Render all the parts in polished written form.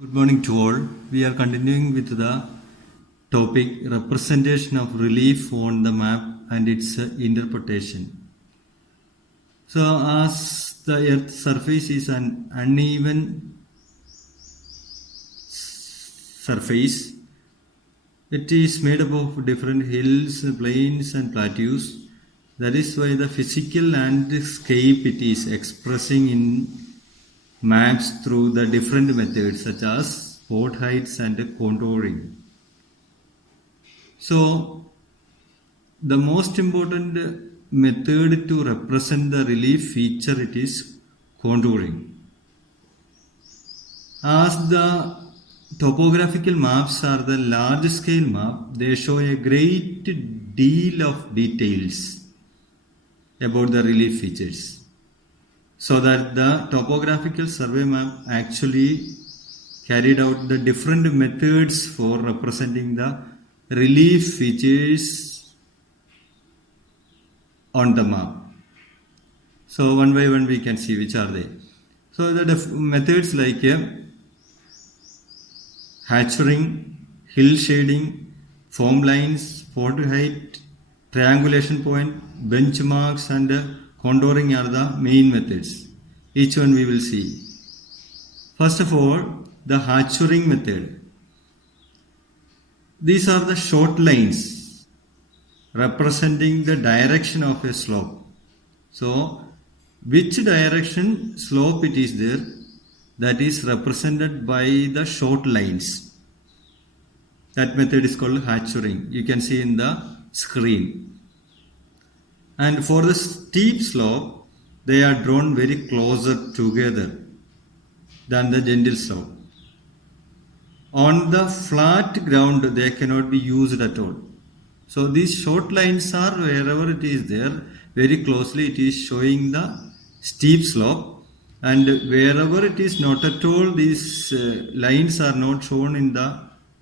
Good morning to all. We are continuing with the topic representation of relief on the map and its interpretation. So, as the Earth's surface is an uneven surface, it is made up of different hills, plains, and plateaus. That is why the physical landscape it is expressing in maps through the different methods such as spot heights and contouring. So, the most important method to represent the relief feature it is contouring. As the topographical maps are the large scale map, they show a great deal of details about the relief features. So that the topographical survey map actually carried out the different methods for representing the relief features on the map. So one by one we can see which are they. So the methods like hatchering, hill shading, foam lines, spot height, triangulation point, benchmarks and contouring are the main methods. Each one we will see. First of all, the hatchering method. These are the short lines representing the direction of a slope. So, which direction slope it is there, that is represented by the short lines. That method is called hatchering. You can see in the screen. And for the steep slope, they are drawn very closer together than the gentle slope. On the flat ground, they cannot be used at all. So these short lines are wherever it is there, very closely it is showing the steep slope, and wherever it is not at all, these lines are not shown in the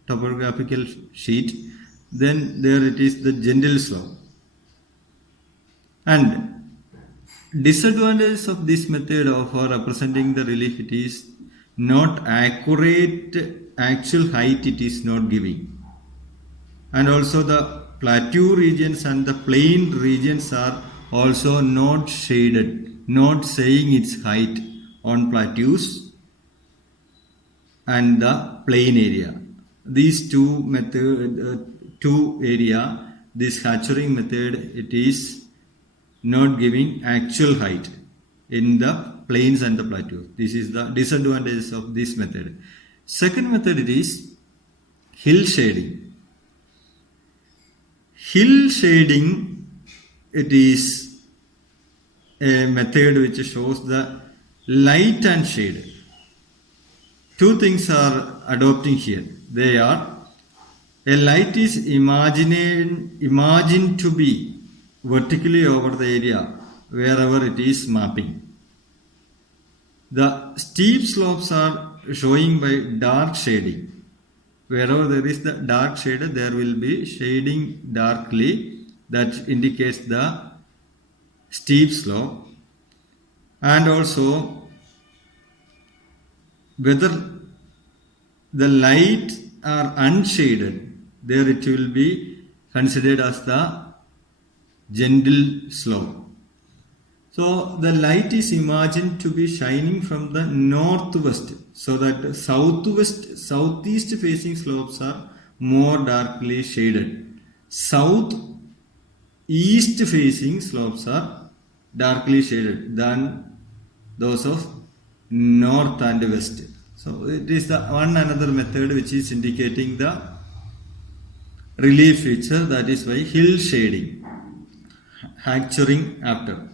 topographical sheet, then there it is the gentle slope. And disadvantage of this method of representing the relief, it is not accurate actual height it is not giving. And also the plateau regions and the plain regions are also not shaded, not saying its height on plateaus and the plain area. These two area, this hatchering method, it is not giving actual height in the plains and the plateaus. This is the disadvantage of this method. Second method it is hill shading. Hill shading, it is a method which shows the light and shade. Two things are adopting here. They are, a light is imagined to be vertically over the area wherever it is mapping. The steep slopes are showing by dark shading. Wherever there is the dark shade, there will be shading darkly that indicates the steep slope. And also whether the light are unshaded, there it will be considered as the gentle slope. So the light is imagined to be shining from the northwest, so that southeast facing slopes are more darkly shaded. Southeast facing slopes are darkly shaded than those of north and west. So it is the one another method which is indicating the relief feature, that is why hill shading. Hatchering after.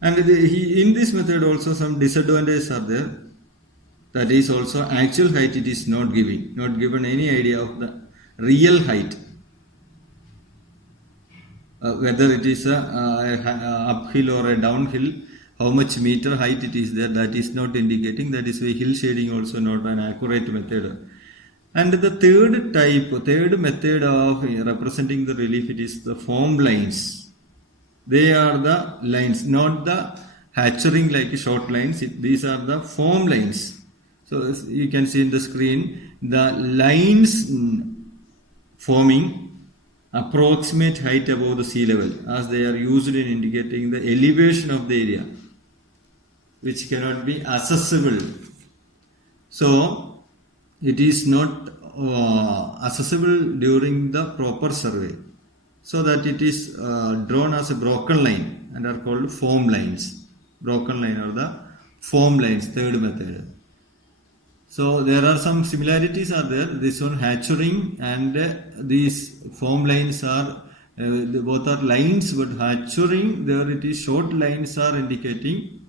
And in this method also some disadvantages are there. That is also actual height it is not giving, not given any idea of the real height. Whether it is a uphill or a downhill, how much meter height it is there, that is not indicating. That is why hill shading also not an accurate method. And the third method of representing the relief, it is the foam lines. They are the lines, not the hatchering like short lines. These are the foam lines. So you can see in the screen the lines forming approximate height above the sea level, as they are used in indicating the elevation of the area which cannot be accessible. So it is not accessible during the proper survey, so that it is drawn as a broken line and are called form lines. Broken line or the form lines, third method. So there are some similarities are there. This one hatchering and these form lines are both are lines, but hatchering there it is short lines are indicating,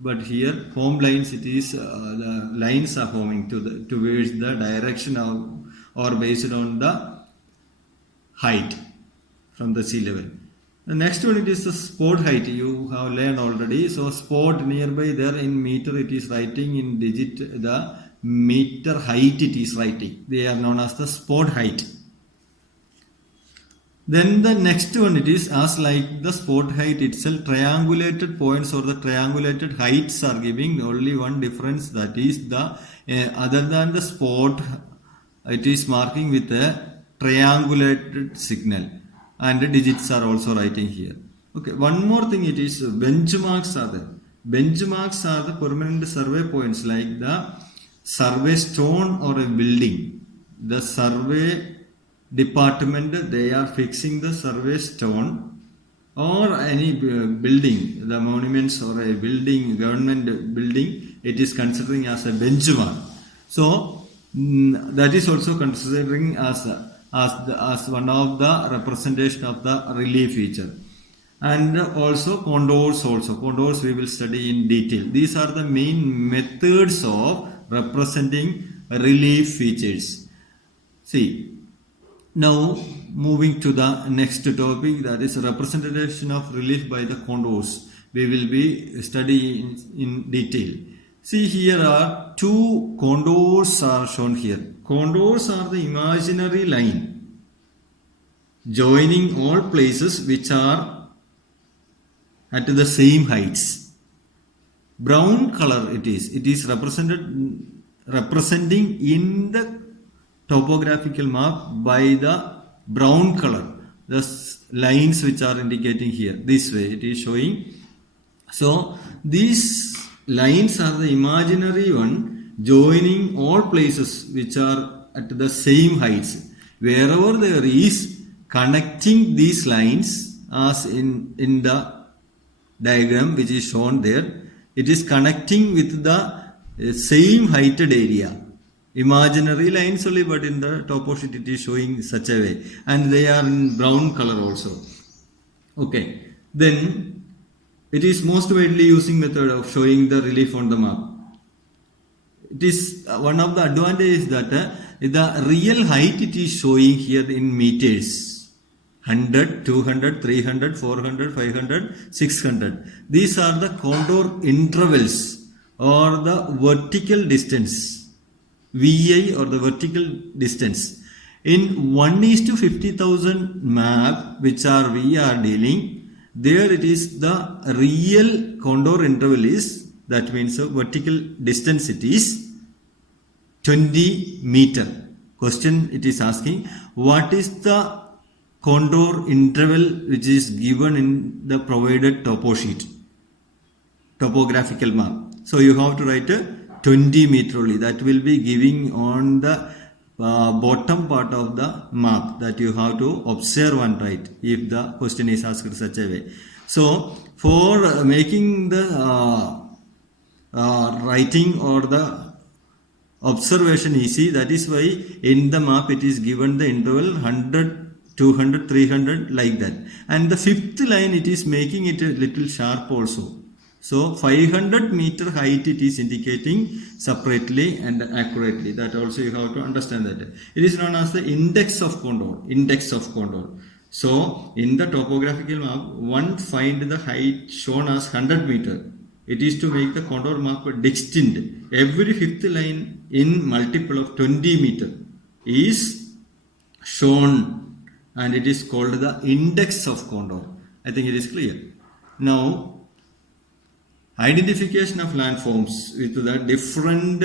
but here form lines it is the lines are forming towards the direction of or based on the height from the sea level. The next one it is the spot height. You have learned already. So spot nearby there in meter it is writing in digit the meter height it is writing. They are known as the spot height. Then the next one it is as like the spot height itself, triangulated points or the triangulated heights are giving only one difference, that is the other than the spot it is marking with a triangulated signal and the digits are also writing here. Okay, one more thing it is benchmarks are there. Benchmarks are the permanent survey points like the survey stone or a building. The survey department they are fixing the survey stone or any building, the monuments or a building, government building, it is considering as a benchmark. So that is also considering as one of the representation of the relief feature. And also contours we will study in detail. These are the main methods of representing relief features. See, now moving to the next topic, that is representation of relief by the contours. We will be studying in detail. See, here are two contours are shown here. Contours are the imaginary line joining all places which are at the same heights. Brown color it is representing in the topographical map by the brown color, the lines which are indicating here. This way it is showing. So these lines are the imaginary one joining all places which are at the same heights. Wherever there is connecting these lines, as in the diagram which is shown there, it is connecting with the same heighted area. Imaginary lines only, but in the topo sheet it is showing such a way, and they are in brown color also. Okay, then it is most widely using method of showing the relief on the map. It is one of the advantages that the real height it is showing here in meters: 100, 200, 300, 400, 500, 600. These are the contour intervals or the vertical distance, VI or the vertical distance. In 1:50,000 map which are we are dealing, there it is the real contour interval is, that means a vertical distance it is 20 meter. Question it is asking, what is the contour interval which is given in the provided topo sheet, topographical map? So you have to write a 20 meter only. That will be giving on the bottom part of the map that you have to observe and write if the question is asked such a way. So for making the writing or the observation easy, that is why in the map it is given the interval 100, 200, 300 like that. And the fifth line it is making it a little sharp also. So 500 meter height it is indicating separately and accurately. That also you have to understand that. It is known as the index of contour. Index of contour. So in the topographical map, one find the height shown as 100 meter. It is to make the contour map distinct. Every fifth line in multiple of 20 meter is shown, and it is called the index of contour. I think it is clear. Now identification of landforms with the different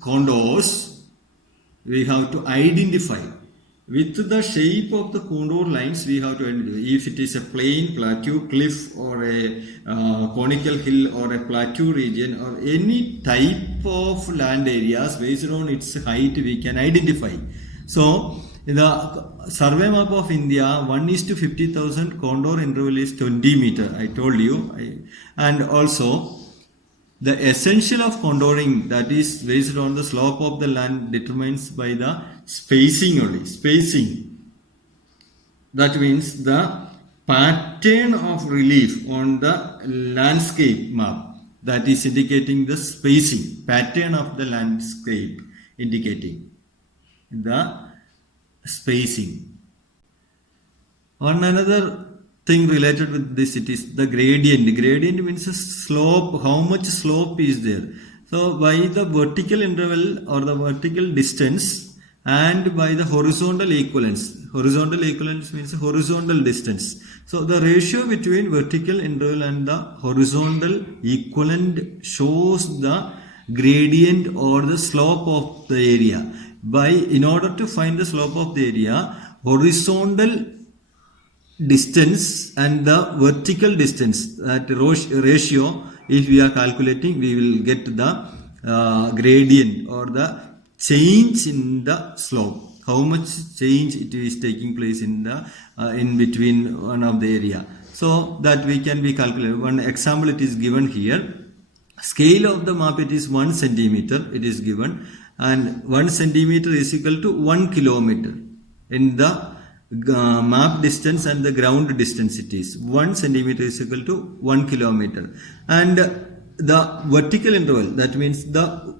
contours, we have to identify. With the shape of the contour lines, we have to identify if it is a plain, plateau, cliff, or a conical hill, or a plateau region, or any type of land areas based on its height, we can identify. So, in the survey map of India, 1:50,000 contour interval is 20 meter. I told you, and also the essential of contouring, that is based on the slope of the land, determines by the spacing only. Spacing. That means the pattern of relief on the landscape map, that is indicating the spacing, pattern of the landscape, indicating the spacing. One another thing related with this, it is the gradient. Gradient means a slope, how much slope is there. So by the vertical interval or the vertical distance and by the horizontal equivalence. Horizontal equivalence means horizontal distance. So the ratio between vertical interval and the horizontal equivalent shows the gradient or the slope of the area. In order to find the slope of the area, horizontal distance and the vertical distance, that ratio, if we are calculating, we will get the gradient or the change in the slope, how much change it is taking place in the in between one of the area. So that we can be calculated. One example it is given here. Scale of the map, it is 1 centimeter, it is given, and 1 centimeter is equal to 1 kilometer. In the map distance and the ground distance, it is 1 centimeter is equal to 1 kilometer. And the vertical interval, that means the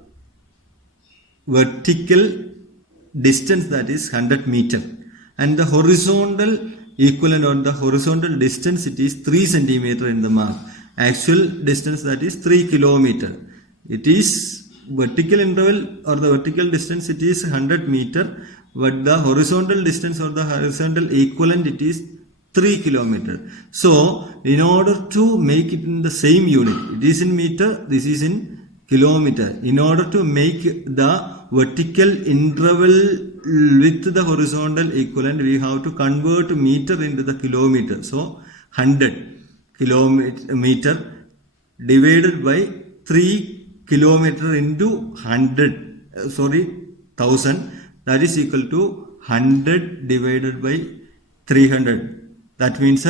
vertical distance, that is 100 meter, and the horizontal equivalent or the horizontal distance, it is 3 centimeter in the map. Actual distance, that is 3 kilometer. It is vertical interval or the vertical distance, it is 100 meter, but the horizontal distance or the horizontal equivalent, it is 3 kilometer. So in order to make it in the same unit, it is in meter, this is in kilometer. In order to make the vertical interval with the horizontal equivalent, we have to convert meter into the kilometer. So 100 kilometer divided by 3 kilometer into 1000, that is equal to 100 divided by 300. That means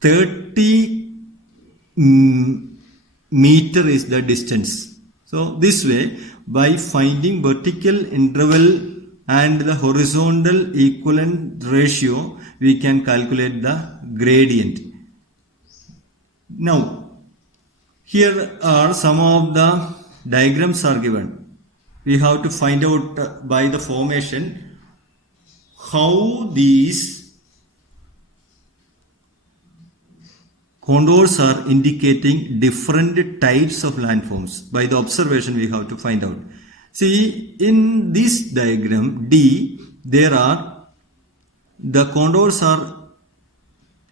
30 meter is the distance. So this way, by finding vertical interval and the horizontal equivalent ratio, we can calculate the gradient. Now, here are some of the diagrams are given. We have to find out by the formation how these contours are indicating different types of landforms. By the observation, we have to find out. See, in this diagram D, there are the contours are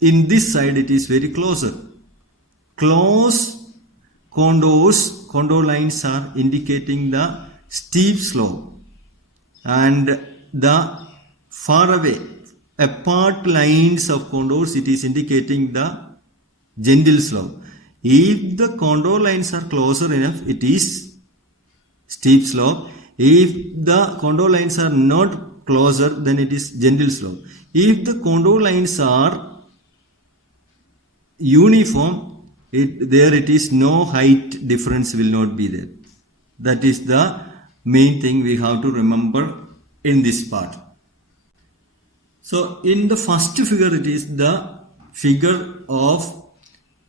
in this side, it is very closer. Close contours, contour lines are indicating the steep slope, and the far away apart lines of contours, it is indicating the gentle slope. If the contour lines are closer enough, it is steep slope. If the contour lines are not closer, then it is gentle slope. If the contour lines are uniform, there it is no height difference will not be there. That is the main thing we have to remember in this part. So in the first figure, it is the figure of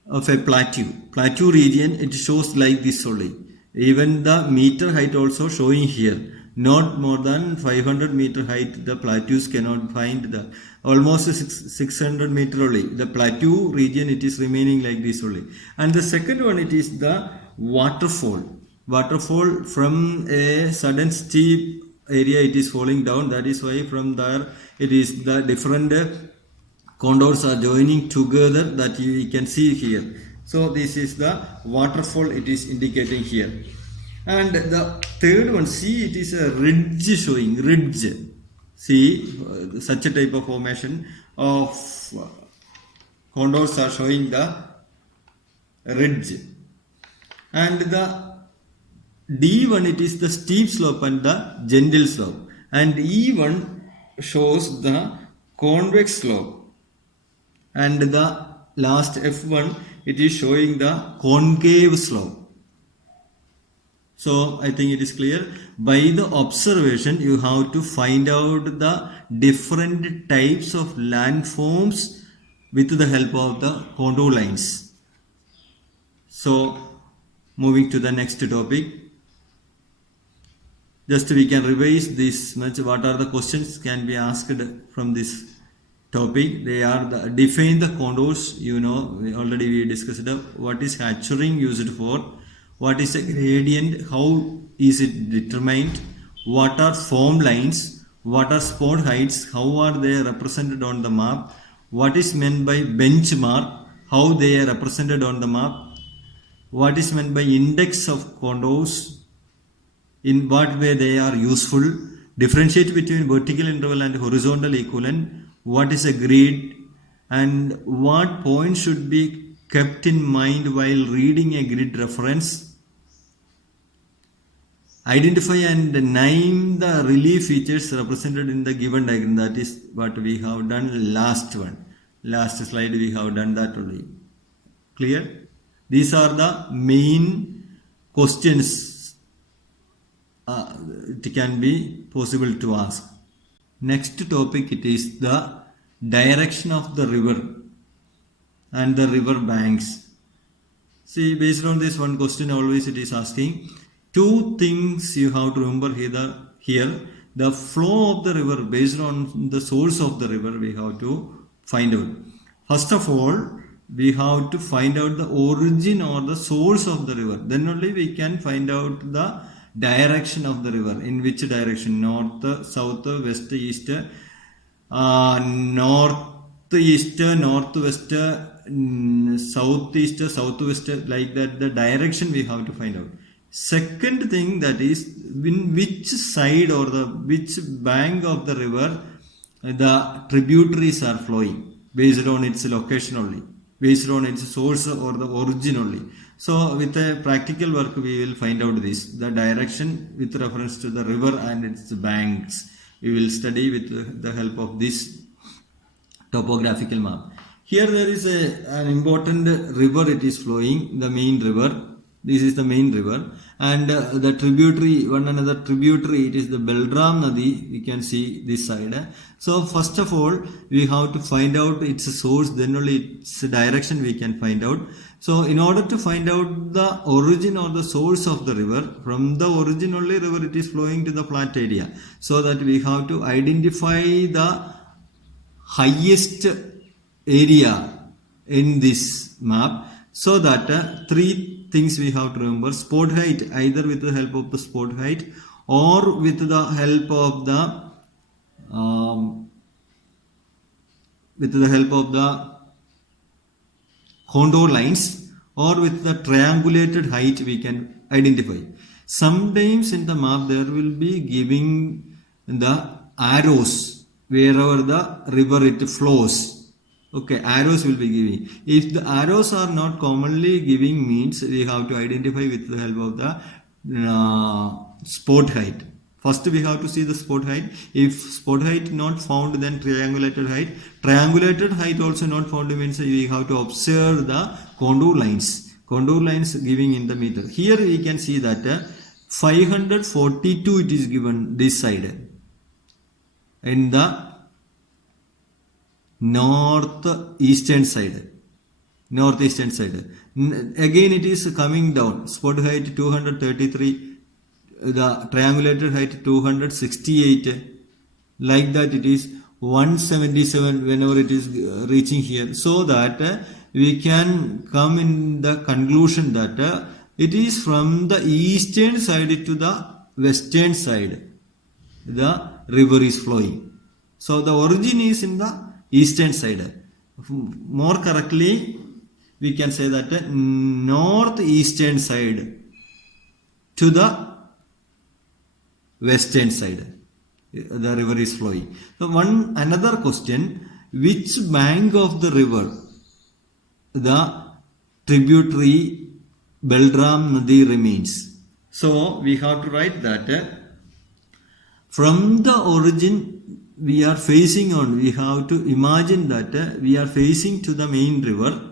a plateau region. It shows like this only. Even the meter height also showing here. Not more than 500 meter height, the plateaus cannot find the almost 600 meter only. The plateau region, it is remaining like this only. And the second one, it is the waterfall. Waterfall from a sudden steep area, it is falling down. That is why from there it is the different contours are joining together, that you can see here. So this is the waterfall it is indicating here. And the third one, see, it is a ridge showing, ridge. See, such a type of formation of condors are showing the ridge. And the D1, it is the steep slope and the gentle slope. And E1 shows the convex slope. And the last F1, it is showing the concave slope. So I think it is clear. By the observation, you have to find out the different types of landforms with the help of the contour lines. So moving to the next topic. Just we can revise this much. What are the questions can be asked from this topic? They are define the contours. You know, already we discussed what is hatchering used for. What is a gradient? How is it determined? What are form lines? What are spot heights? How are they represented on the map? What is meant by benchmark? How they are represented on the map? What is meant by index of contours? In what way they are useful? Differentiate between vertical interval and horizontal equivalent. What is a grid? And what points should be kept in mind while reading a grid reference? Identify and name the relief features represented in the given diagram. That is what we have done last one. Last slide we have done that only. Clear? These are the main questions it can be possible to ask. Next topic, it is the direction of the river and the river banks. See, based on this one question, always it is asking two things you have to remember here. The flow of the river based on the source of the river we have to find out. First of all, we have to find out the origin or the source of the river. Then only we can find out the direction of the river. In which direction? North, south, west, east, northeast, northwest, southeast, southwest, like that. The direction we have to find out. Second thing, that is in which side or which bank of the river the tributaries are flowing, based on its location only, based on its source or the origin only. So with a practical work we will find out this, the direction with reference to the river and its banks. We will study with the help of this topographical map. Here there is an important river, it is flowing, the main river. This is the main river, and the tributary, one another tributary, it is the Belram Nadi. We can see this side. So first of all, we have to find out its source, then only its direction we can find out. So in order to find out the origin or the source of the river, from the origin only river it is flowing to the flat area. So that we have to identify the highest area in this map. So that three things we have to remember: spot height, either with the help of the spot height or with the help of the contour lines, or with the triangulated height we can identify. Sometimes in the map there will be giving the arrows wherever the river it flows. Okay, arrows will be giving. If the arrows are not commonly giving, means we have to identify with the help of the spot height. First we have to see the spot height. If spot height not found, then triangulated height. Triangulated height also not found means we have to observe the contour lines. Contour lines giving in the meter. Here we can see that 542 it is given this side. In the northeastern side. Again it is coming down. Spot height 233, the triangulated height 268. Like that it is 177 whenever it is reaching here. So that we can come in the conclusion that it is from the eastern side to the western side the river is flowing. So the origin is in the eastern side. More correctly, we can say that northeastern side to the western side the river is flowing. So another question, which bank of the river the tributary Balram Nadi remains? So we have to write that from the origin we are facing on, we have to imagine that we are facing to the main river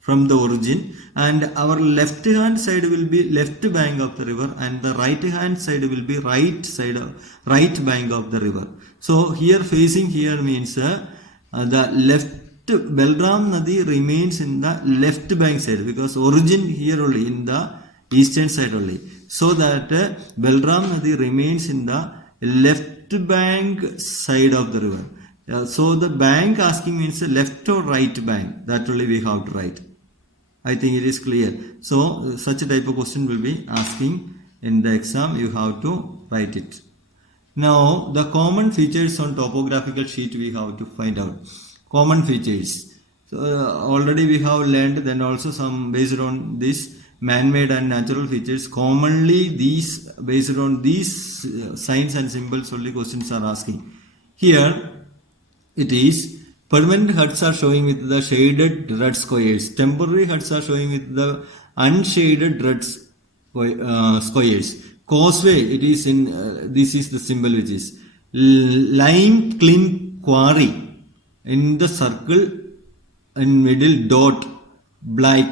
from the origin, and our left hand side will be left bank of the river and the right hand side will be right bank of the river. So here facing here means the left Balram Nadi remains in the left bank side, because origin here only in the eastern side only. So that Balram Nadi remains in the left bank side of the river. So the bank asking means left or right bank, that only we have to write. I think it is clear. So such a type of question will be asking in the exam, you have to write it. Now the common features on topographical sheet we have to find out. Common features. So already we have learned, then also some based on this man-made and natural features. Commonly these based on these signs and symbols only questions are asking. Here it is permanent huts are showing with the shaded red squares. Temporary huts are showing with the unshaded red squares. Causeway, it is in this is the symbol which is lime clean quarry. In the circle in middle dot black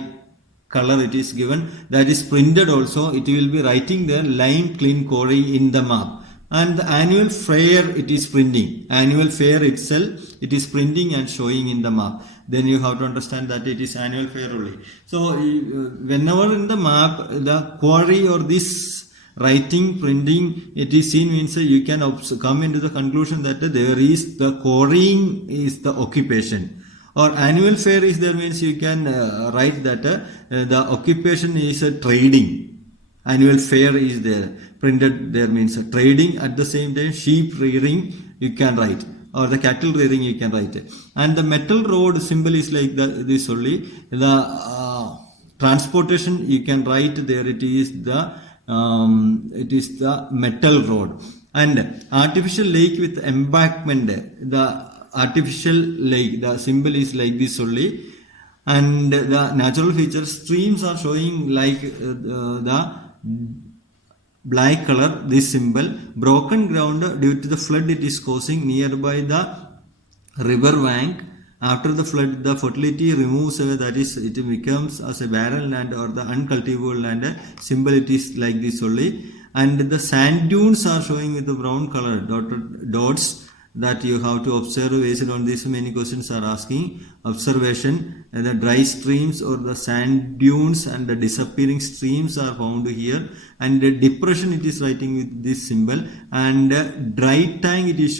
color it is given, that is printed also. It will be writing there lime clean quarry in the map. And the annual fair it is printing. Annual fair itself it is printing and showing in the map. Then you have to understand that it is annual fair only. So whenever in the map the quarry or this writing printing it is seen means you can come into the conclusion that there is the quarrying is the occupation, or annual fair is there means you can write that the occupation is trading. Annual fair is there printed there means trading. At the same time sheep rearing you can write, or the cattle rearing you can write. And the metal road symbol is like this only. The transportation you can write there, it is the metal road. And artificial lake with embankment, the artificial lake, the symbol is like this only. And the natural features, streams are showing like the black color, this symbol. Broken ground due to the flood it is causing nearby the river bank. After the flood the fertility removes away, that is it becomes as a barren land or the uncultivable land. Symbol it is like this only. And the sand dunes are showing with the brown color dotted dots, that you have to observe. Based on this many questions are asking. Observation, the dry streams or the sand dunes and the disappearing streams are found here. And the depression it is writing with this symbol. And dry tank it is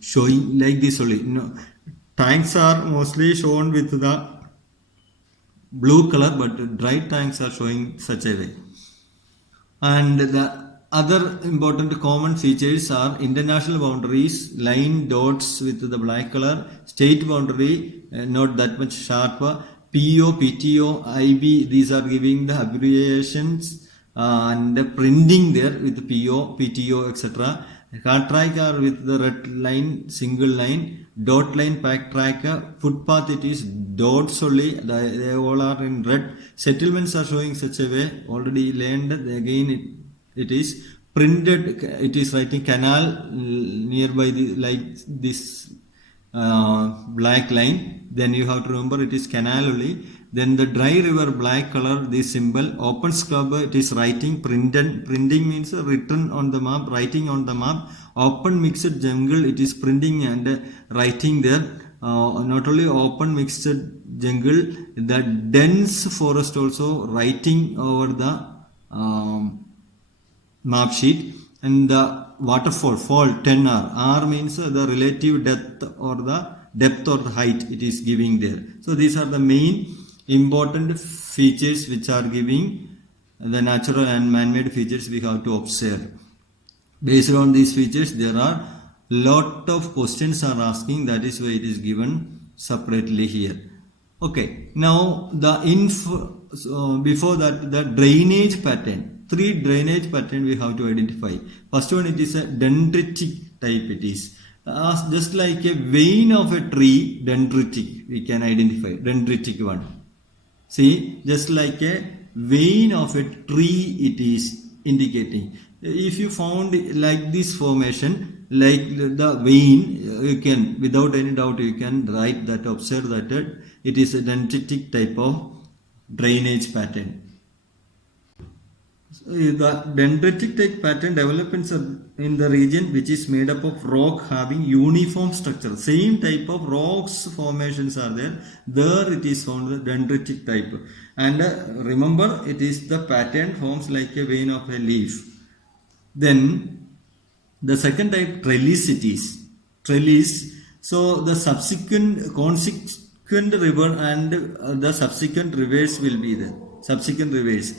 showing like this only. Tanks are mostly shown with the blue color, but dry tanks are showing such a way. And the other important common features are international boundaries, line dots with the black color, state boundary not that much sharp, PO, PTO, IB, these are giving the abbreviations and printing there with PO, PTO, etc. Car track are with the red line, single line, dot line, pack track, footpath it is dots only, they all are in red. Settlements are showing such a way, already learned, again it is printed, it is writing canal nearby the, like this black line. Then you have to remember it is canal only. Then the dry river black color, this symbol. Open scrub it is writing printed. Printing means written on the map, writing on the map. Open mixed jungle it is printing and writing there. Not only open mixed jungle, the dense forest also writing over the map sheet. And the waterfall, fall 10R. R means the relative depth or the height it is giving there. So these are the main important features which are giving the natural and man-made features we have to observe. Based on these features there are lot of questions are asking, that is why it is given separately here. Okay, now before that the drainage pattern. Three drainage pattern we have to identify. First one, it is a dendritic type. It is just like a vein of a tree, dendritic. We can identify dendritic one. See, just like a vein of a tree, it is indicating. If you found like this formation, like the vein, you can, without any doubt, you can write that, observe that it is a dendritic type of drainage pattern. The dendritic type pattern develops in the region which is made up of rock having uniform structure. Same type of rocks formations are there. There it is found the dendritic type. And remember, it is the pattern forms like a vein of a leaf. Then the second type, trellis it is. Trellis. So the consequent river and the subsequent rivers will be there. Subsequent rivers.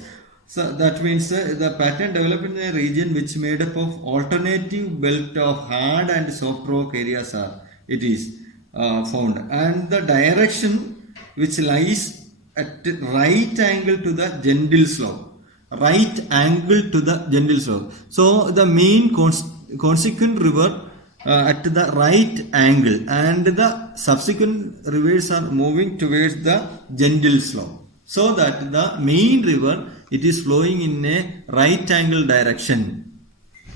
So that means the pattern developed in a region which made up of alternative belt of hard and soft rock areas are it is found, and the direction which lies at right angle to the gentle slope. Right angle to the gentle slope. So the main consequent river at the right angle and the subsequent rivers are moving towards the gentle slope. So that the main river, it is flowing in a right angle direction.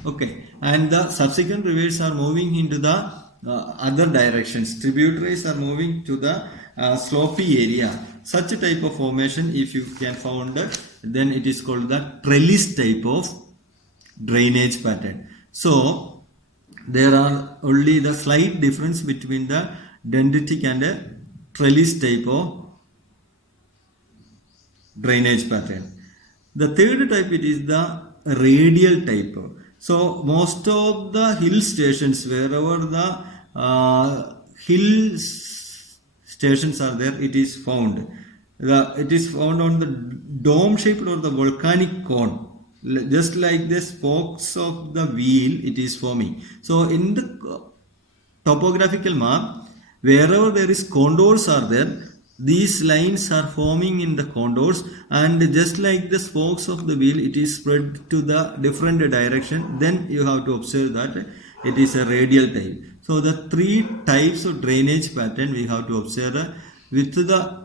Okay, and the subsequent rivers are moving into the other directions. Tributaries are moving to the slopy area. Such a type of formation, if you can found, then it is called the trellis type of drainage pattern. So there are only the slight difference between the dendritic and a trellis type of drainage pattern. The third type, it is the radial type. So most of the hill stations, wherever the hill stations are there, it is found. It is found on the dome shaped or the volcanic cone. Just like the spokes of the wheel, it is forming. So in the topographical map, wherever there is condors are there, these lines are forming in the condors, and just like the spokes of the wheel, it is spread to the different direction. Then you have to observe that it is a radial type. So the three types of drainage pattern we have to observe. With the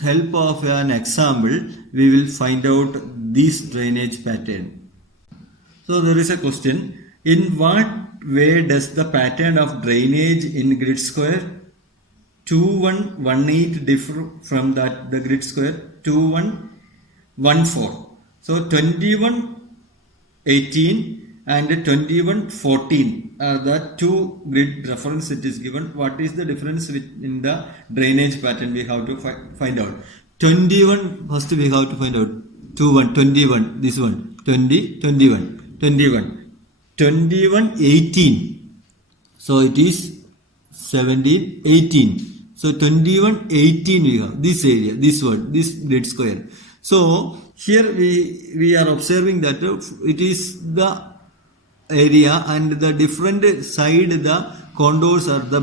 help of an example, we will find out this drainage pattern. So there is a question: in what way does the pattern of drainage in grid square 2118 differ from that the grid square 2114? So 2118 and 2114 are the two grid reference it is given. What is the difference in the drainage pattern? We have to find out. 21, first we have to find out. 21, this one, 21, 18. So it is 17, 18. So 21, 18 we have this area, this one, this grid square. So here we are observing that it is the area, and the different side the condors are the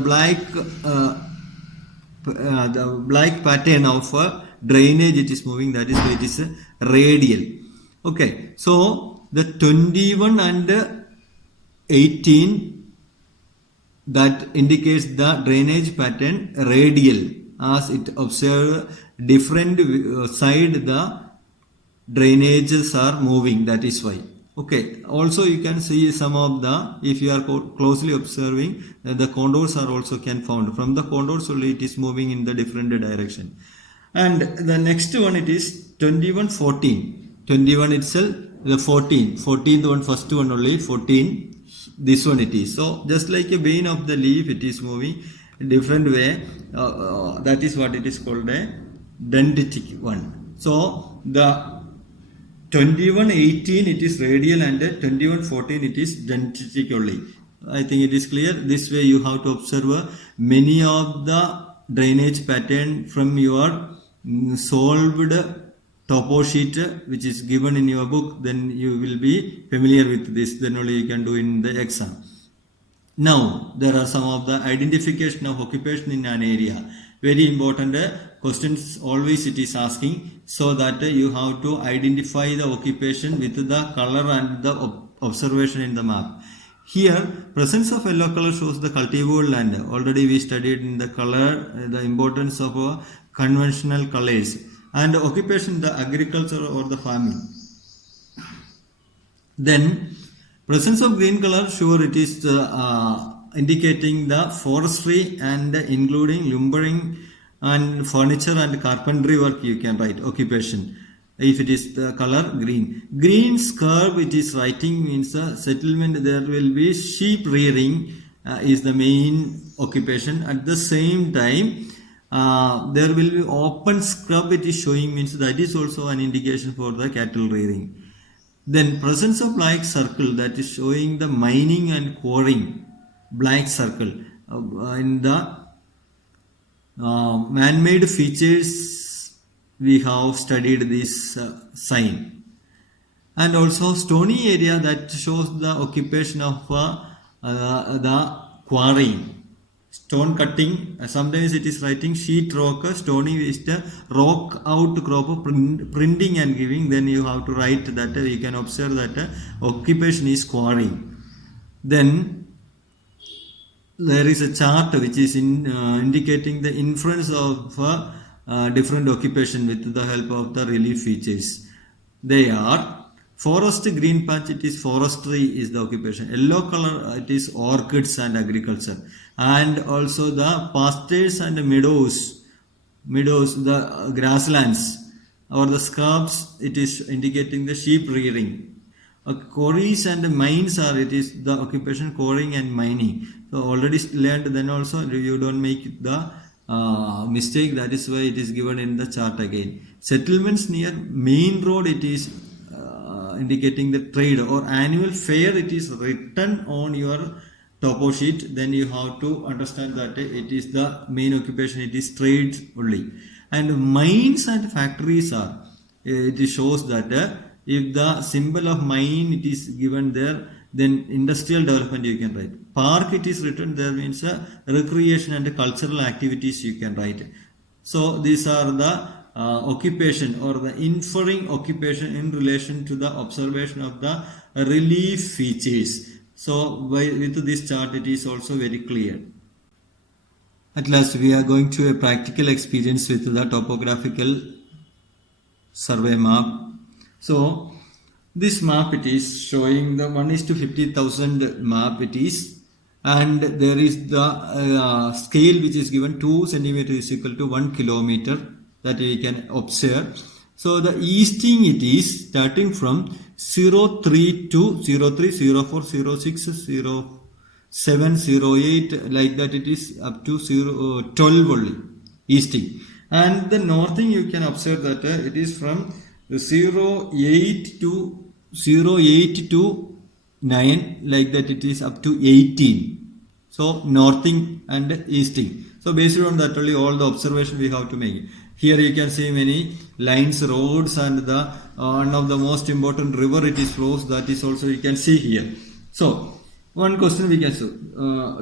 black pattern of drainage it is moving, that is why it is radial. Okay, so the 21 and 18, that indicates the drainage pattern radial, as it observes different side the drainages are moving, that is why. Okay, also you can see some of the, if you are closely observing, the condors are also can found. From the condors only it is moving in the different direction. And the next one, it is 2114. 21 itself, the 14th one, first one only, 14. This one it is. So just like a vein of the leaf, it is moving different way. That is what it is called a dendritic one. So the 2118 it is radial, and 2114 it is dendritic only. I think it is clear. This way you have to observe many of the drainage pattern from your solved topo sheet which is given in your book. Then you will be familiar with this. Then only you can do in the exam. Now there are some of the identification of occupation in an area. Very important questions always it is asking, so that you have to identify the occupation with the color and the observation in the map. Here, presence of yellow color shows the cultivable land. Already we studied in the color, the importance of conventional colors, and occupation, the agriculture or the farming. Then, presence of green color, sure it is indicating the forestry and including lumbering and furniture and carpentry work you can write occupation. If it is the color green. Green's curve it is writing means settlement, there will be sheep rearing is the main occupation. At the same time, there will be open scrub it is showing means that is also an indication for the cattle rearing. Then presence of black circle that is showing the mining and quarrying. Black circle in the man-made features we have studied this sign, and also stony area that shows the occupation of the quarrying, stone cutting. Sometimes it is writing sheet rock, stony is the rock out crop printing and giving. Then you have to write that you can observe that occupation is quarrying. Then there is a chart which is indicating the influence of different occupation with the help of the relief features. They are forest green patch, it is forestry is the occupation. Yellow color it is orchids and agriculture. And also the pastures and meadows, the grasslands or the scrubs, it is indicating the sheep rearing. Quarries and mines are, it is the occupation quarrying and mining. So already learned, then also you don't make the mistake, that is why it is given in the chart again. Settlements near main road, it is indicating the trade or annual fair, it is written on your topo sheet. Then you have to understand that it is the main occupation, it is trade only. And mines and factories are, it shows that if the symbol of mine it is given there, then industrial development you can write. Park it is written there means recreation and cultural activities you can write. So these are the occupation or the inferring occupation in relation to the observation of the relief features. So with this chart it is also very clear. At last we are going to a practical experience with the topographical survey map. So this map it is showing the 1:50,000 map it is, and there is the scale which is given 2 centimeter is equal to 1 kilometer that we can observe. So the easting it is starting from 03 to 03, 04, 06, 07, 08 like that, it is up to 12 only easting. And the northing you can observe that it is from 08 to 9 like that, it is up to 18. So northing and easting. So based on that only all the observation we have to make. Here you can see many lines, roads, and the one of the most important river it is flows, that is also you can see here. So one question we can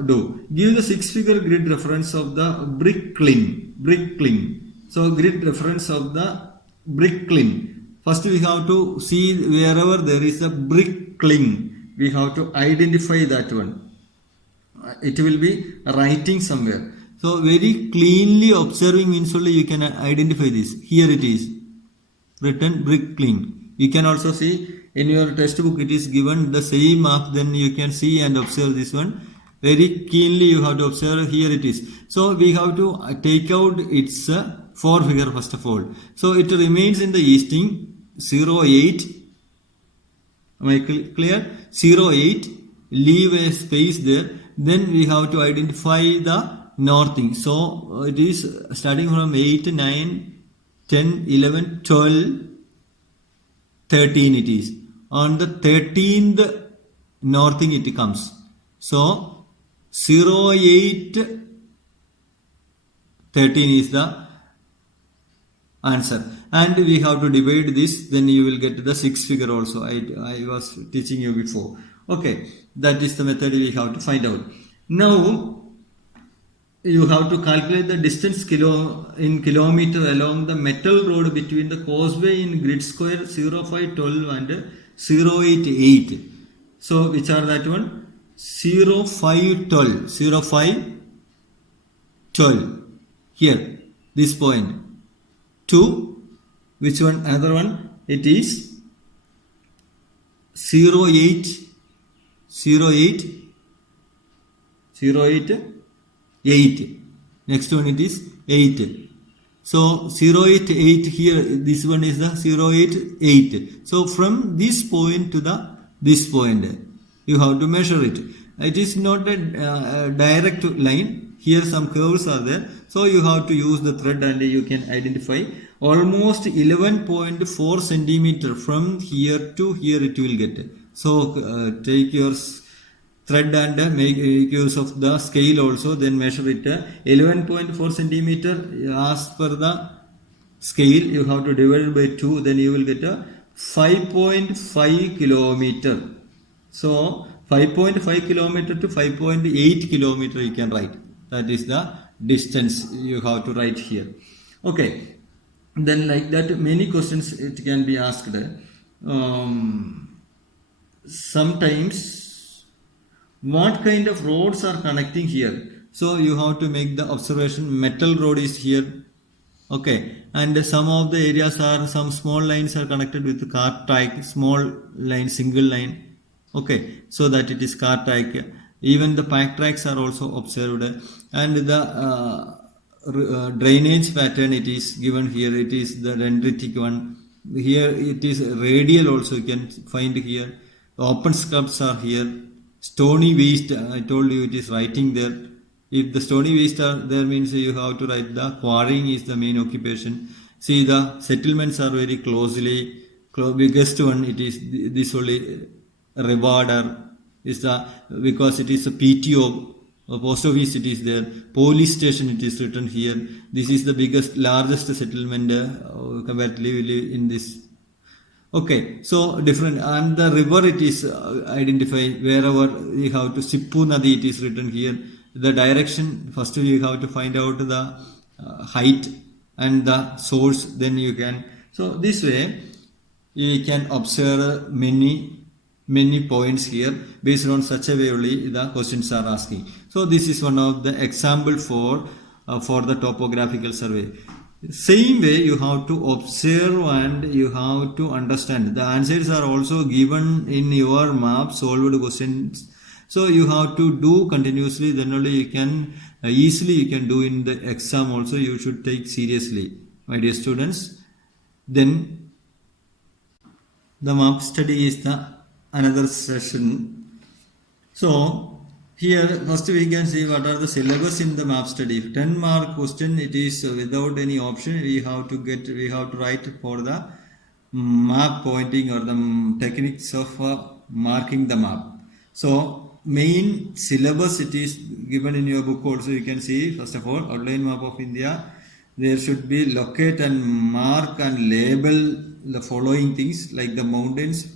do. Give the 6-figure grid reference of the Bricklin. So grid reference of the Bricklin. First we have to see wherever there is a Bricklin, we have to identify that one. It will be writing somewhere. So very cleanly observing means only you can identify this. Here it is written Bricklin. You can also see in your textbook it is given the same map, then you can see and observe this one. Very keenly you have to observe, here it is. So we have to take out its 4-figure first of all. So it remains in the easting 08. Am I clear? 08. Leave a space there. Then we have to identify the northing. So it is starting from 8, 9, 10, 11, 12, 13 it is. On the 13th northing it comes. So 08, 13 is the answer. And we have to divide this, then you will get the 6-figure also. I was teaching you before. Okay, that is the method we have to find out. Now, you have to calculate the distance in kilometer along the metal road between the causeway in grid square 0512 and 088. So which are that one? 0512, 0512 here, this point. 2, which one? Another one, it is 08, 08, 08, 8. Next one it is 8. So 088 here, this one is the 088. So from this point to this point, you have to measure it. It is not a direct line. Here some curves are there. So you have to use the thread and you can identify almost 11.4 centimeter from here to here it will get. So take your thread and make use of the scale also, then measure it. 11.4 centimeter as per the scale, you have to divide by 2, then you will get a 5.5 kilometer. So 5.5 kilometer to 5.8 kilometer you can write. That is the distance you have to write here. Okay, then like that many questions it can be asked. Sometimes what kind of roads are connecting here? So you have to make the observation, metal road is here, okay, and some of the areas are, some small lines are connected with the car track, small line, single line, okay, so that it is car track. Even the pack tracks are also observed, and the drainage pattern it is given here. It is the dendritic one. Here it is radial also, you can find here. Open scups are here. Stony waste, I told you it is writing there. If the stony waste are there, means you have to write the quarrying is the main occupation. See, the settlements are very closely. Biggest one, it is this only. Rewarder is the, because it is a PTO, a post office it is there. Police station it is written here. This is the biggest, largest settlement comparatively in this. Okay, so different, and the river it is identified wherever you have to. Sippu Nadi it is written here. The direction, first you have to find out the height and the source, then you can. So this way you can observe many points here. Based on such a way only the questions are asking. So this is one of the example for the topographical survey. Same way you have to observe and you have to understand. The answers are also given in your map solved questions. So you have to do continuously, then only you can easily you can do in the exam also. You should take seriously, my dear students. Then the map study is the another session. So here first we can see what are the syllabus in the map study. 10 mark question, it is without any option. We have to write for the map pointing or the techniques of marking the map. So main syllabus it is given in your book also. You can see, first of all, outline map of India. There should be locate and mark and label the following things like the mountains,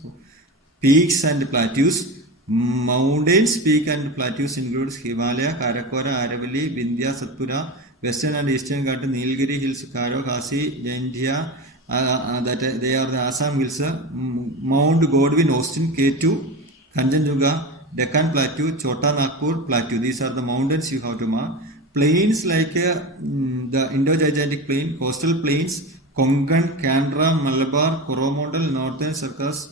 peaks and plateaus. Mountains, peak and plateaus includes Himalaya, Karakoram, Aravalli, Vindhya, Satpura, Western and Eastern Ghat, Nilgiri Hills, Karo, Khasi, Jaintia, that they are the Assam Hills, Mount Godwin, Austin, K2, Kanchenjunga, Deccan Plateau, Chota Nagpur Plateau. These are the mountains you have to mark. Plains like the Indo-Gigantic Plain, coastal plains, Konkan, Kandra, Malabar, Coromandel, Northern Circus,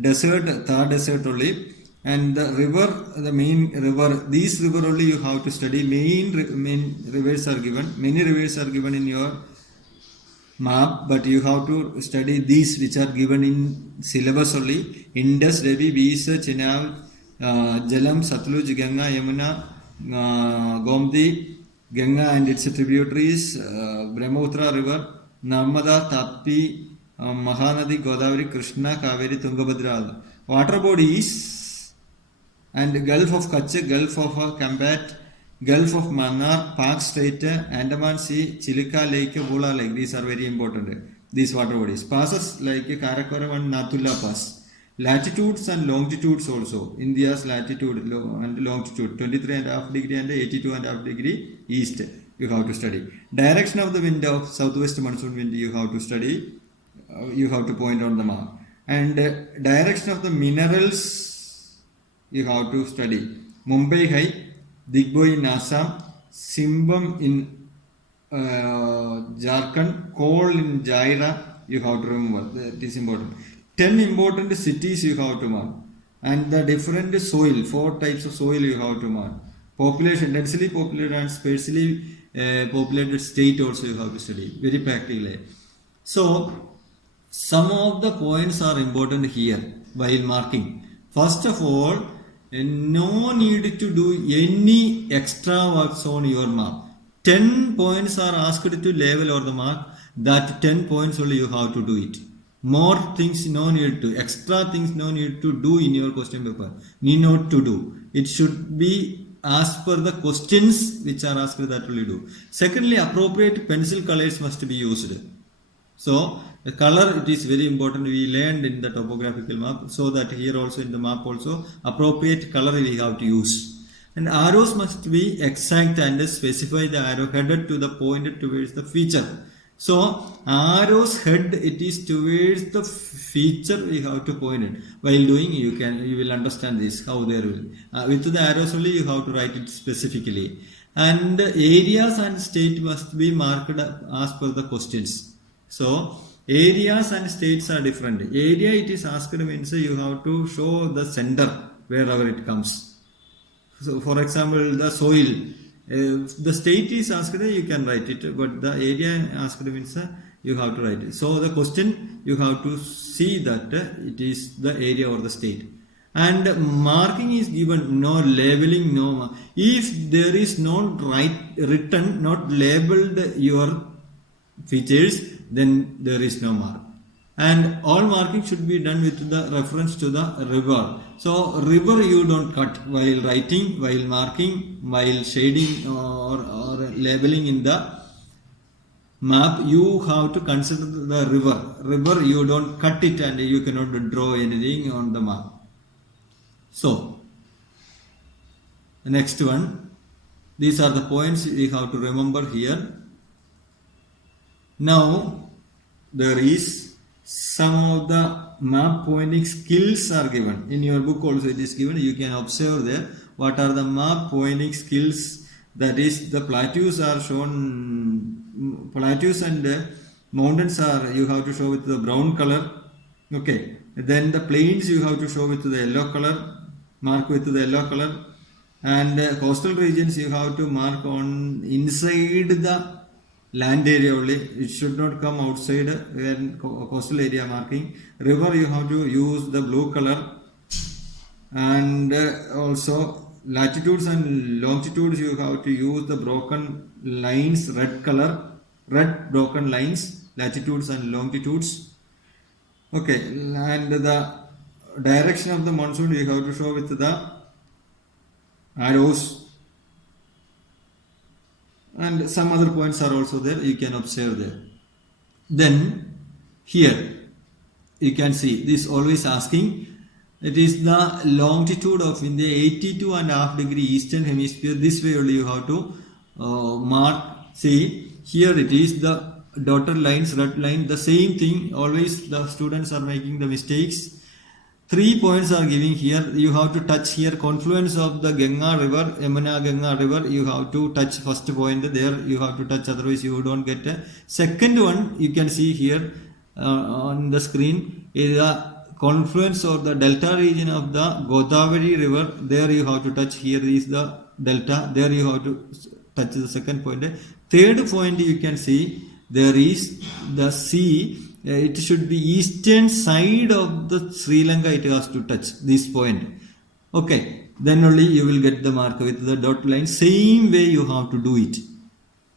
desert, Thar desert only. And the river, the main river, these river only you have to study. Main rivers are given. Many rivers are given in your map, but you have to study these which are given in syllabus only. Indus, Ravi, Visa, Chenab, Jalam, Satluj, Ganga, Yamuna, Gomti, Ganga and its tributaries, Brahmaputra river, Narmada, Tapi, Mahanadi, Godavari, Krishna, Kaveri, Tungabhadra. Water bodies and Gulf of Kutch, Gulf of Kambat, Gulf of Mannar, Park Strait, Andaman Sea, Chilika Lake, Bula Lake. These are very important. These water bodies. Passes like Karakoram and Nathula Pass. latitudes and longitudes also. India's latitude and longitude 23.5 degree and 82.5 degree east you have to study. Direction of the wind of southwest monsoon wind you have to study. You have to point on the map. And direction of the minerals you have to study. Mumbai High, Digboi in Assam, Simbam in Jharkhand, coal in Jaira, you have to remember. That is important. 10 important cities you have to mark. And the different soil, 4 types of soil you have to mark. Population, densely populated and sparsely populated state also you have to study. Very practically. So, some of the points are important here while marking. First of all, no need to do any extra works on your map. 10 points are asked to level or the mark. That 10 points only you have to do it. More things no need to. Extra things no need to do in your question paper. Need not to do. It should be as per the questions which are asked that will you do. Secondly, appropriate pencil colors must be used. So, the color, it is very important. We learned in the topographical map. So that here also in the map also, appropriate color we have to use. And arrows must be exact and specify the arrow headed to the pointed towards the feature. So, arrow's head, it is towards the feature we have to point it. While doing, you will understand this, how there will. With the arrows only, you have to write it specifically. And areas and state must be marked as per the questions. So, areas and states are different. Area, it is asked means you have to show the center wherever it comes. So, for example, the soil. The state is asked, you can write it, but the area asked means you have to write it. So, the question, you have to see that it is the area or the state. And marking is given, no labeling, no. If there is no written, not labeled your features, then there is no mark. And all marking should be done with the reference to the river. So, river you don't cut while writing, while marking, while shading or labeling in the map. You have to consider the river. River you don't cut it and you cannot draw anything on the map. So, the next one. These are the points we have to remember here. Now, there is some of the map pointing skills are given. In your book also it is given. You can observe there what are the map pointing skills. That is, the plateaus are shown, plateaus and mountains are, you have to show with the brown color. Okay. Then the plains you have to show with the yellow color, mark with the yellow color. And coastal regions you have to mark on inside the land area only. It should not come outside when coastal area marking. River you have to use the blue color. And also latitudes and longitudes you have to use the broken lines, red color, red broken lines, latitudes and longitudes. Okay, and the direction of the monsoon you have to show with the arrows. And some other points are also there, you can observe there. Then here you can see this always asking, it is the longitude of India 82.5 degree eastern hemisphere. This way only you have to mark. See here it is the dotted lines, red line, the same thing. Always the students are making the mistakes. 3 points are giving here. You have to touch here confluence of the Ganga river, Yamuna Ganga river. You have to touch first point there. You have to touch, otherwise you don't get a second one. You can see here on the screen is the confluence or the delta region of the Godavari river. There you have to touch. Here is the delta. There you have to touch the second point. Third point you can see there is the sea. It should be eastern side of the Sri Lanka. It has to touch this point. Okay, then only you will get the mark with the dot line. Same way you have to do it.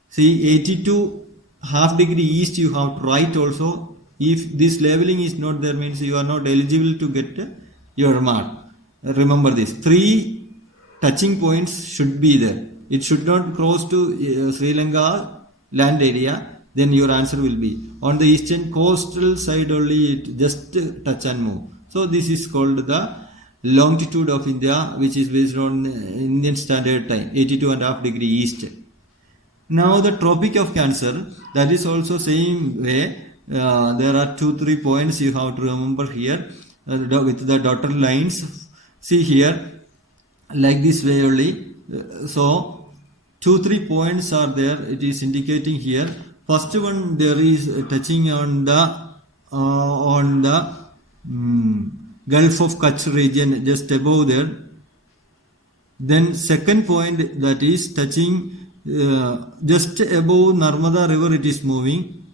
See 82.5 degree east you have to write also. If this labeling is not there, means you are not eligible to get your mark. Remember this. 3 touching points should be there. It should not cross to Sri Lanka land area. Then your answer will be on the eastern coastal side only. It just touch and move. So this is called the longitude of India, which is based on Indian Standard Time, 82.5 degree east. Now the Tropic of Cancer, that is also same way. There are 2-3 points you have to remember here with the dotted lines. See here, like this way only. So 2-3 points are there. It is indicating here. First one, there is touching on the Gulf of Kutch region, just above there. Then second point, that is touching just above Narmada river, it is moving.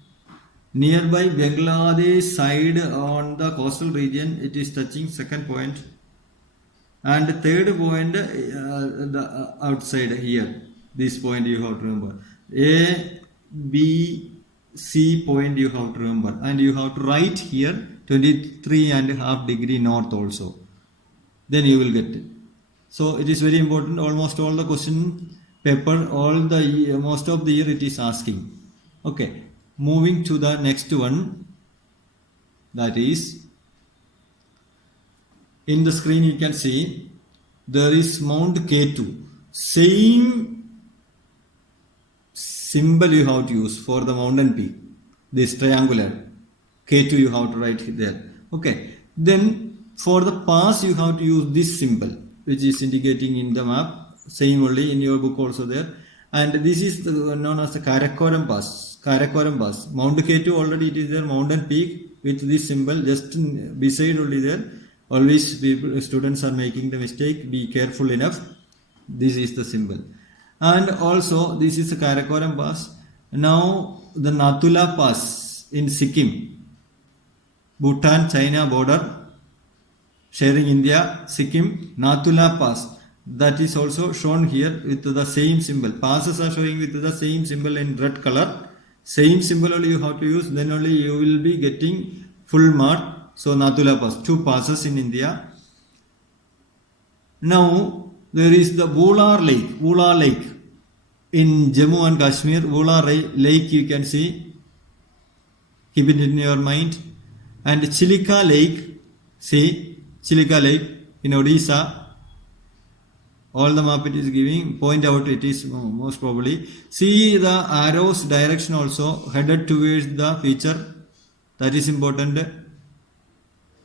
Nearby Bangladesh side on the coastal region, it is touching, second point. And third point, the outside here, this point you have to remember. A, B, C point you have to remember. And you have to write here 23.5 degree north also. Then you will get it. So it is very important. Almost all the question paper, most of the year it is asking. Okay, moving to the next one. That is, in the screen you can see there is Mount K2. Same symbol you have to use for the mountain peak. This triangular K2 you have to write there. Okay. Then for the pass you have to use this symbol, which is indicating in the map. Same only in your book also there. And this is known as the Karakoram Pass. Karakoram Pass. Mount K2 already it is there. Mountain peak with this symbol just beside only there. Always students are making the mistake. Be careful enough. This is the symbol. And also this is the Karakoram Pass. Now the Nathula Pass in Sikkim. Bhutan, China border. Sharing India, Sikkim, Nathula Pass. That is also shown here with the same symbol. Passes are showing with the same symbol in red color. Same symbol only you have to use. Then only you will be getting full mark. So Nathula Pass. 2 passes in India. Now there is the Vular Lake. Vular Lake in Jammu and Kashmir. Vular Lake you can see. Keep it in your mind. And Chilika Lake. See. Chilika Lake in Odisha. All the map it is giving. Point out it is most probably. See the arrows direction also headed towards the feature. That is important.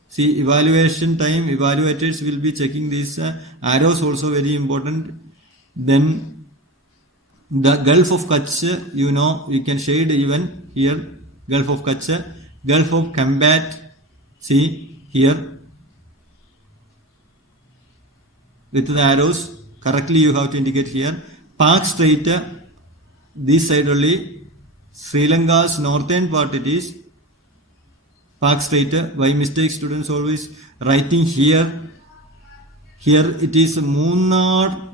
See evaluation time. Evaluators will be checking these arrows also very important. Then the Gulf of Kutch, you know, you can shade even here. Gulf of Kutch. Gulf of Combat. See here. With the arrows, correctly you have to indicate here. Pak Strait, this side only. Sri Lanka's northern part it is. Pak Strait. By mistake students always writing here. Here it is Munnar.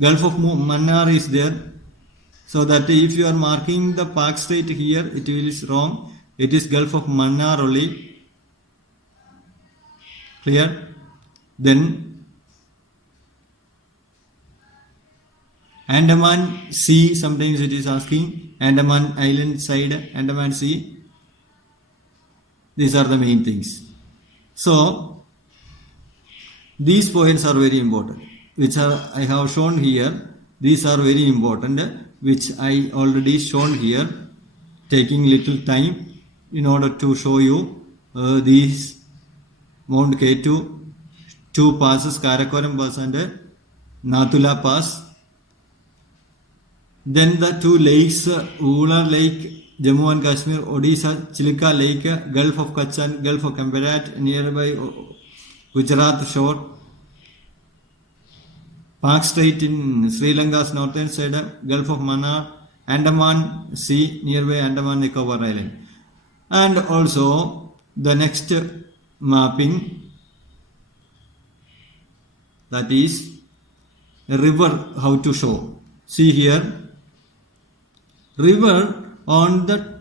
Gulf of Mannar is there. So that if you are marking the Pak Strait here, it is wrong. It is Gulf of Mannar only. Clear? Then Andaman Sea, sometimes it is asking. Andaman Island side, Andaman Sea. These are the main things. So, these points are very important, which I have shown here. These are very important, which I already shown here, taking little time in order to show you these Mount K2, 2 passes, Karakoram Pass and Nathula Pass. Then the 2 lakes, Vular Lake, Jammu and Kashmir, Odisha, Chilika Lake, Gulf of Kutch and Gulf of Combat, nearby Gujarat shore, Pak Strait in Sri Lanka's northern side, Gulf of Mannar, Andaman Sea, nearby Andaman Nicobar Island. And also the next mapping, that is a river, how to show. See here. River on the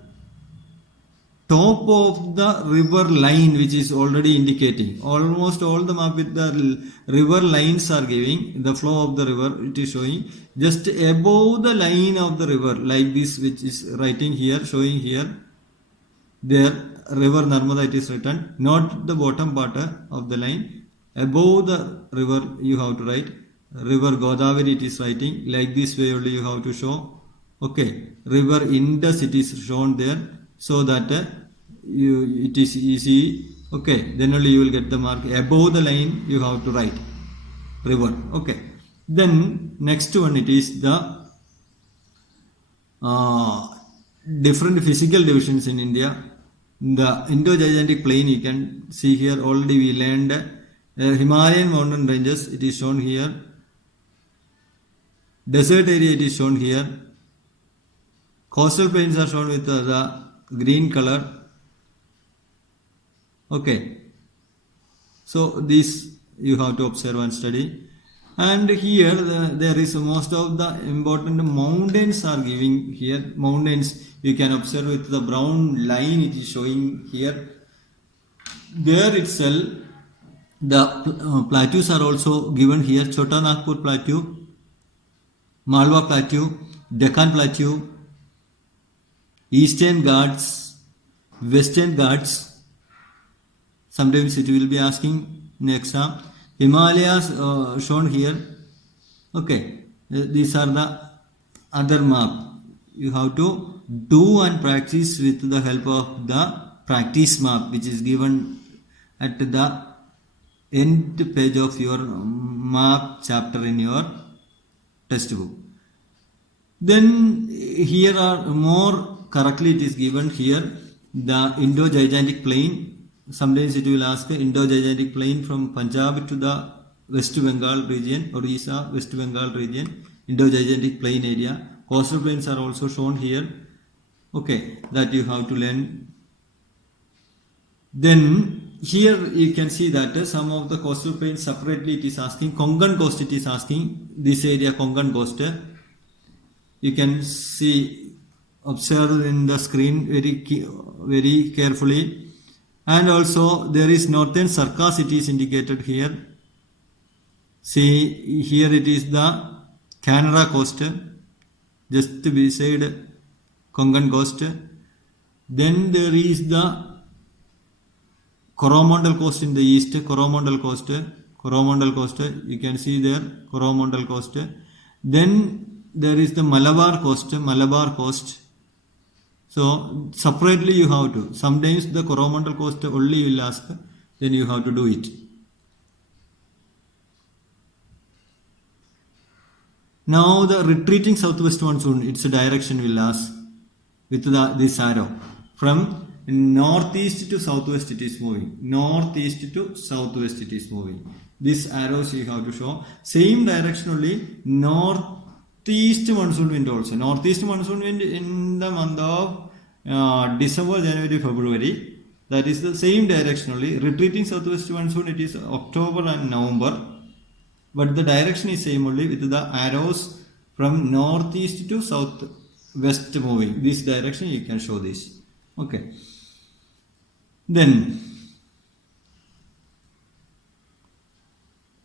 top of the river line, which is already indicating. Almost all the map with the river lines are giving. The flow of the river it is showing. Just above the line of the river, like this, which is writing here, showing here. There river Narmada it is written, not the bottom part of the line. Above the river you have to write. River Godavari it is writing. Like this way only you have to show. Okay. River Indus it is shown there. So that it is easy. Okay. Then only you will get the mark. Above the line you have to write. River. Okay. Then next one it is the different physical divisions in India. The Indo-Gigantic Plain you can see here, already we learned Himalayan mountain ranges, it is shown here. Desert area it is shown here. Coastal plains are shown with the green color. Okay. So this you have to observe and study. And here there is most of the important mountains are giving here. Mountains you can observe with the brown line it is showing here. There itself the plateaus are also given here. Chota Nagpur Plateau, Malwa Plateau, Deccan Plateau, Eastern Ghats, Western Ghats. Sometimes it will be asking in exam. Himalayas shown here. Okay, these are the other map. You have to do and practice with the help of the practice map, which is given at the end page of your map chapter in your textbook. Then here are more correctly it is given here the Indo-Gigantic Plain. Sometimes it will ask Indo-Gigantic Plain from Punjab to the West Bengal region, Orissa, West Bengal region, Indo-Gigantic Plain area. Coastal plains are also shown here. Okay, that you have to learn. Then here you can see that some of the coastal plains separately it is asking. Konkan coast it is asking. This area Konkan coast. You can see, observe in the screen very carefully. And also there is northern Sarkaz it is indicated here. See here it is the Canara coast just beside Konkan coast. Then there is the Coromandel coast in the east. Coromandel coast you can see there Coromandel coast. Then there is the Malabar coast. So separately you have to. Sometimes the Coromandel coast only you will ask, then you have to do it. Now the retreating southwest monsoon, its direction will ask with this arrow. From northeast to southwest it is moving. Northeast to southwest it is moving. These arrows you have to show. Same direction only northeast monsoon wind also. Northeast monsoon wind in the month of December, January, February. That is the same direction only. Retreating southwest monsoon it is October and November. But the direction is same only with the arrows from northeast to southwest moving. This direction you can show this. Okay. Then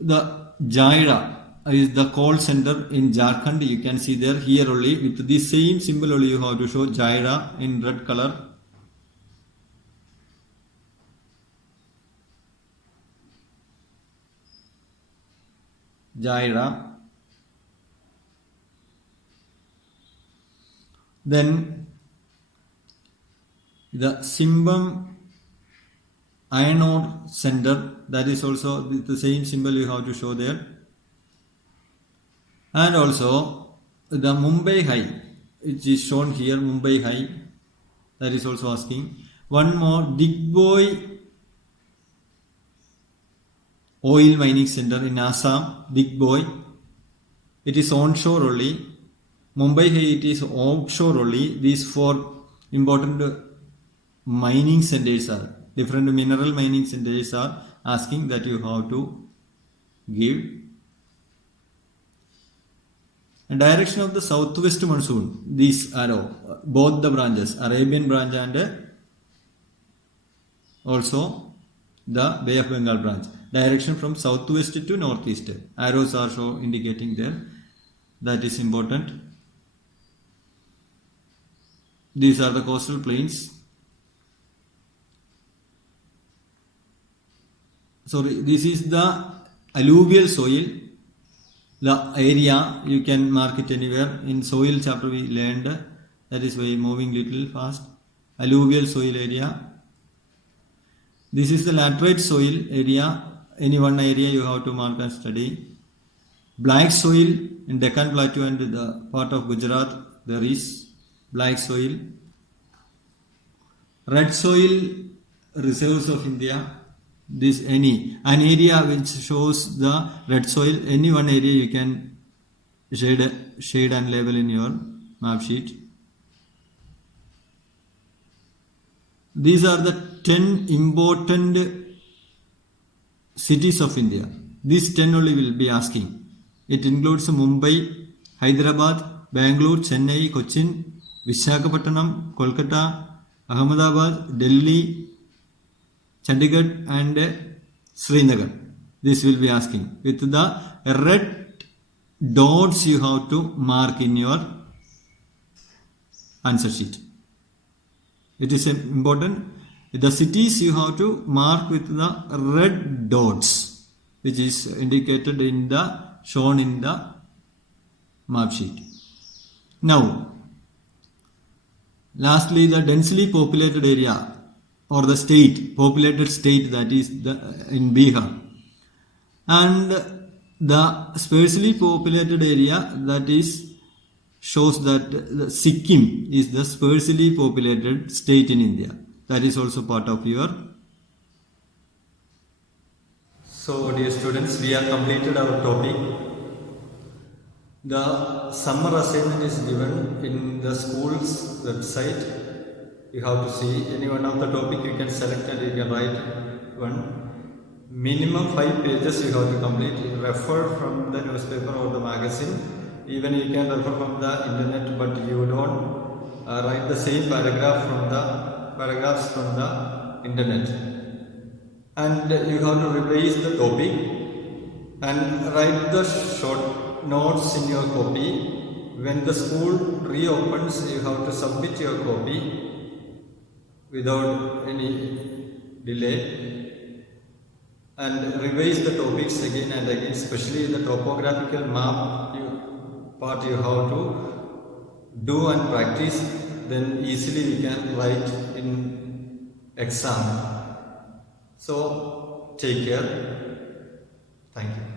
the Jaira is the cold center in Jharkhand. You can see there here only with the same symbol only you have to show Jaira in red color. Jaira. Then the Simbam iron ore center, that is also with the same symbol you have to show there. And also the Mumbai High, which is shown here, Mumbai High, that is also asking. One more, Digboy oil mining center in Assam, Digboy. It is onshore only. Mumbai High it is offshore only. These four important mining centers are, different mineral mining centers are asking that you have to give. And direction of the southwest monsoon, this arrow, both the branches, Arabian branch and also the Bay of Bengal branch. Direction from southwest to northeast. Arrows are show indicating there. That is important. These are the coastal plains. sorry, this is the alluvial soil. The area you can mark it anywhere. In soil chapter we learned, that is why moving little fast. Alluvial soil area. This is the laterite soil area. Any one area you have to mark and study. Black soil in Deccan Plateau and the part of Gujarat there is black soil. Red soil reserves of India. This an area which shows the red soil. Any one area you can shade and label in your map sheet. These are the 10 important cities of India. These 10 only will be asking. It includes Mumbai, Hyderabad, Bangalore, Chennai, Cochin, Visakhapatnam, Kolkata, Ahmedabad, Delhi, Chandigarh and Srinagar. This will be asking. With the red dots you have to mark in your answer sheet. It is important. The cities you have to mark with the red dots, which is indicated in the shown in the map sheet. Now, lastly, the densely populated area or the state, populated state, that is in Bihar, and the sparsely populated area, that is shows that Sikkim is the sparsely populated state in India. That is also part of your. So dear students, we have completed our topic. The summer assignment is given in the school's website. You have to see any one of the topic you can select and you can write one. Minimum 5 pages you have to complete. Refer from the newspaper or the magazine. Even you can refer from the internet, but you don't write the same paragraphs from the internet. And you have to revise the topic and write the short notes in your copy. When the school reopens, you have to submit your copy without any delay and revise the topics again and again, especially the topographical map part you have to do and practice, then easily we can write in exam. So take care. Thank you.